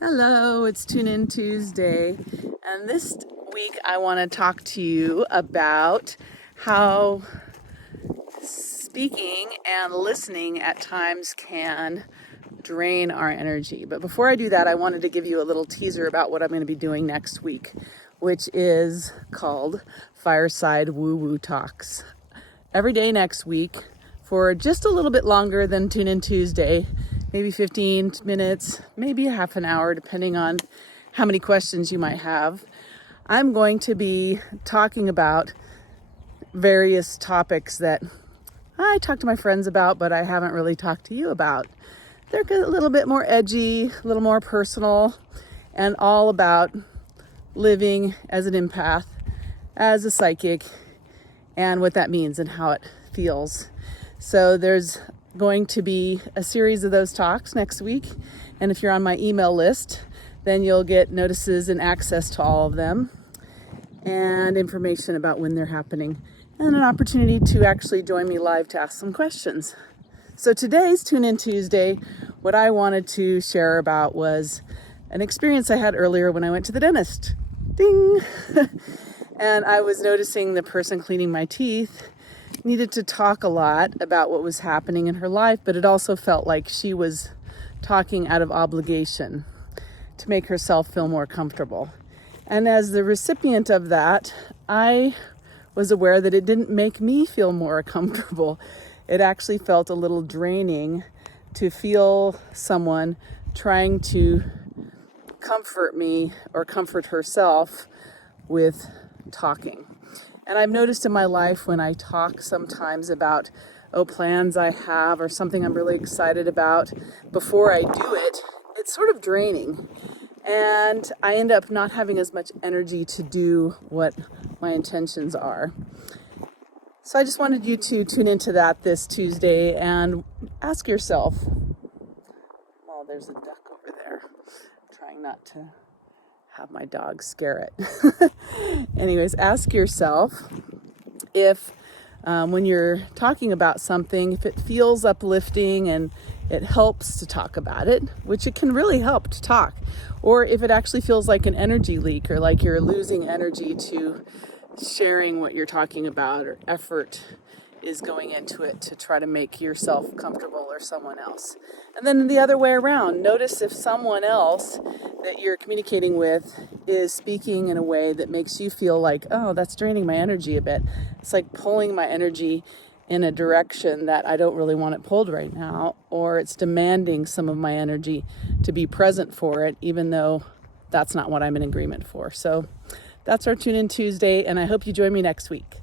Hello, it's Tune In Tuesday, and this week I want to talk to you about how speaking and listening at times can drain our energy. But before I do that, I wanted to give you a little teaser about what I'm going to be doing next week, which is called Fireside Woo-Woo Talks. Every day next week, for just a little bit longer than Tune In Tuesday, maybe 15 minutes, maybe a half an hour, depending on how many questions you might have, I'm going to be talking about various topics that I talk to my friends about, but I haven't really talked to you about. They're a little bit more edgy, a little more personal, and all about living as an empath, as a psychic, and what that means and how it feels. So there's going to be a series of those talks next week, and if you're on my email list, then you'll get notices and access to all of them and information about when they're happening and an opportunity to actually join me live to ask some questions. So today's Tune In Tuesday, what I wanted to share about was an experience I had earlier when I went to the dentist. Ding! And I was noticing the person cleaning my teeth needed to talk a lot about what was happening in her life, but it also felt like she was talking out of obligation to make herself feel more comfortable. And as the recipient of that, I was aware that it didn't make me feel more comfortable. It actually felt a little draining to feel someone trying to comfort me or comfort herself with talking. And I've noticed in my life when I talk sometimes about plans I have or something I'm really excited about, before I do it, it's sort of draining. And I end up not having as much energy to do what my intentions are. So I just wanted you to tune into that this Tuesday and ask yourself, oh, there's a duck over there. I'm trying not to have my dog scare it. Anyways, ask yourself if when you're talking about something, if it feels uplifting and it helps to talk about it, which it can really help to talk, or if it actually feels like an energy leak or like you're losing energy to sharing what you're talking about, or effort is going into it to try to make yourself comfortable or someone else. And then the other way around, notice if someone else that you're communicating with is speaking in a way that makes you feel like, oh, that's draining my energy a bit. It's like pulling my energy in a direction that I don't really want it pulled right now, or it's demanding some of my energy to be present for it, even though that's not what I'm in agreement for. So that's our Tune In Tuesday, and I hope you join me next week.